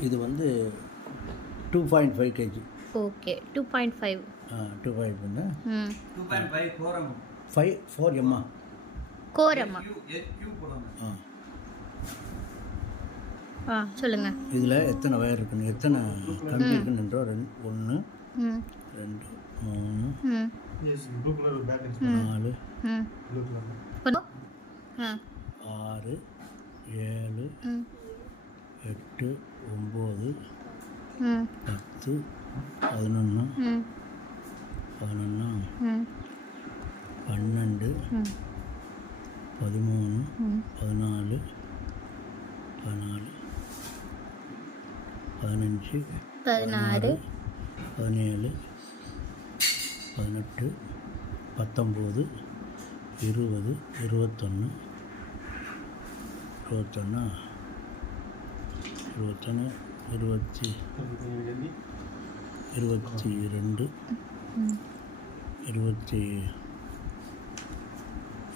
இது வந்து two point five KG. Okay two point five. Two point ம். Two point five ஃபோரம் five four எம்மா. கோரம்மா ஆ. ஆ சொல்லுங்கள் இதில் எத்தனை வயர் இருக்குன்னு எத்தனை கம்பி இருக்குன்னு ரெண்டு ஒன்று ரெண்டு மூணு நாலு ஆறு ஏழு எட்டு ஒம்பது பத்து பதினொன்று பதினொன்று பன்னெண்டு பதிமூணு பதினாலு பதினாலு பதினஞ்சு பதினாறு. பதினேழு பதினெட்டு பத்தொம்போது இருபது இருபத்தொன்று இருபத்தொன்னா? இருபத்தொன்று இருபத்தி இருபத்தி ரெண்டு இருபத்தி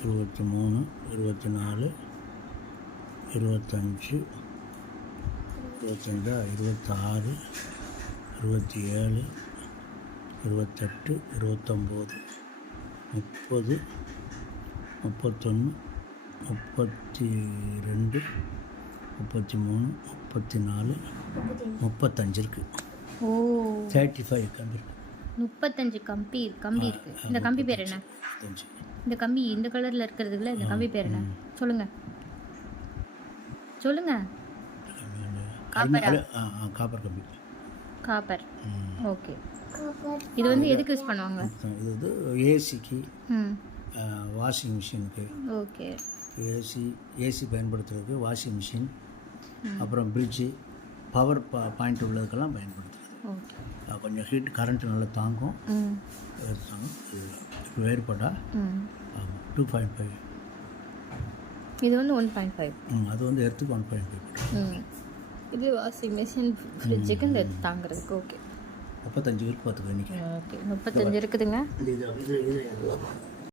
இருபத்தி மூணு இருபத்தி நாலு இருபத்தஞ்சு இருபத்தஞ்சா இருபத்தாறு இருபத்தி ஏழு இருபத்தெட்டு இருபத்தொம்போது முப்பது முப்பத்தொன்று முப்பத்தி ரெண்டு முப்பத்தி மூணு முப்பத்தி நாலு முப்பத்தஞ்சு இருக்குது ஓ. தேர்ட்டி ஃபைவ் கம்பி இருக்கு. முப்பத்தஞ்சு கம்பி கம்பி இருக்கு. இந்த கம்பி பேர் என்ன? இந்த கம்பி இந்த கலர்ல இருக்கிறதுல இந்த கம்பி பேர் என்ன? சொல்லுங்க. சொல்லுங்க. காப்பரா? அலுமி- ஆ ஆ காப்பர் கம்பி. காப்பர். ம். ஓகே. இது வந்து எதுக்கு யூஸ் பண்ணுவாங்க? இது வந்து ஏசிக்கு ம். வாஷிங் மிஷினுக்கு. ஓகே. ஏசி ஏசி பயன்படுத்துறதுக்கு வாஷிங் மிஷின் அப்புறம் ஃப்ரிட்ஜு பவர் பா பாயிண்ட் உள்ளதுக்கெல்லாம் அஹ் கொஞ்சம் ஹீட் கரண்ட் நல்லா தாங்கும். வேறுபட்டால் டூ பாயிண்ட் ஃபைவ் இது வந்து ஒன் பாயிண்ட் ஃபைவ் அது வந்து எடுத்துக்கு ஒன் பாயிண்ட் ஃபைவ் இது வாஷிங் மிஷின் ஃப்ரிட்ஜுக்கு இந்த தாங்கிறதுக்கு ஓகே முப்பத்தஞ்சு பேருக்கு பார்த்துக்க ஓகே முப்பத்தஞ்சு இருக்குதுங்க?